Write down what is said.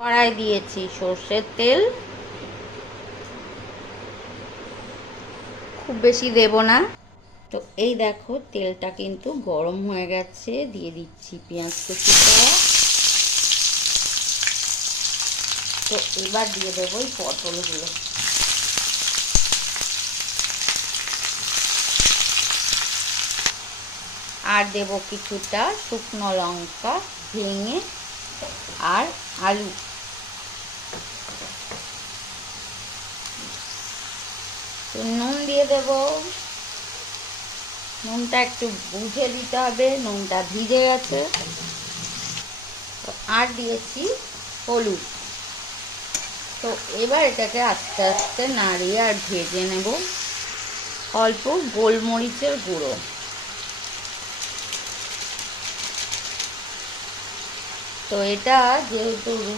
কড়াই দিয়েছি সর্ষের তেল, খুব বেশি দেব না। তো এই দেখো তেলটা কিন্তু গরম হয়ে গেছে, দিয়ে দিচ্ছি পেঁয়াজ কুচিটা। তো এবার দিয়ে দেবো এই পটলগুলো। আর দেব কিছুটা শুকনো লঙ্কা ভেঙে, আর আলু। তো নুন দিয়ে দেব, নুনটা একটু বুঝে দিতে হবে, নুনটা ভিজে গেছে। তো আর দিয়েছি হলুদ। তো এবার এটাকে আস্তে আস্তে নাড়িয়ে আর ভেজে নেব। অল্প গোলমরিচের গুঁড়ো। তো এটা যেহেতু